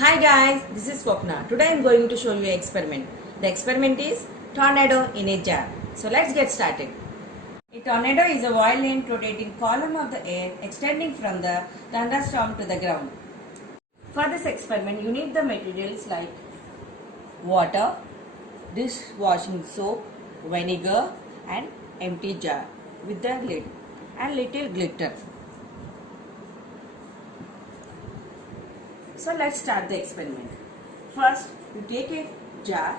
Hi guys, this is Swapna. Today I am going to show you an experiment. The experiment is tornado in a jar. So let's get started. A tornado is a violent rotating column of the air extending from the thunderstorm to the ground. For this experiment, you need the materials like water, dishwashing soap, vinegar and empty jar with the lid and little glitter. So let's start the experiment. First, you take a jar,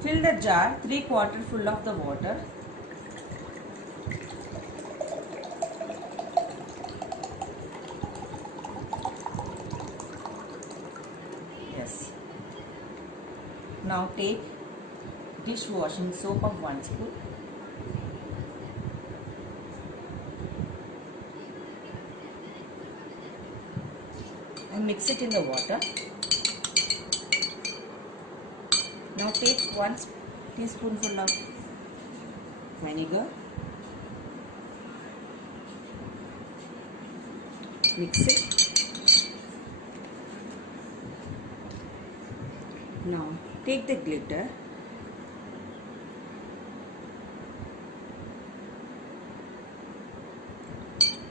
fill the jar 3/4 full of the water. Yes. Now take dishwashing soap of 1 spoon. And mix it in the water. Now take 1 teaspoonful of vinegar. Mix it. Now take the glitter.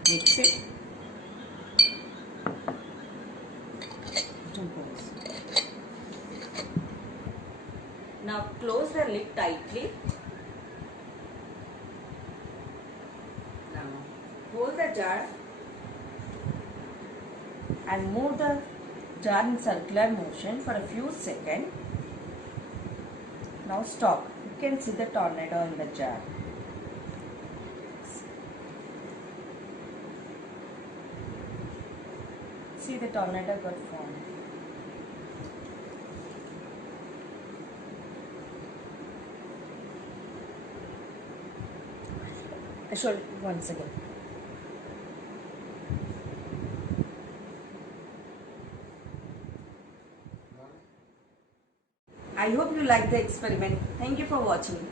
Mix it. Now close the lid tightly. Now hold the jar and move the jar in circular motion for a few seconds. Now stop. You can see the tornado in the jar. See, the tornado got formed. I show it once again. I hope you like the experiment. Thank you for watching.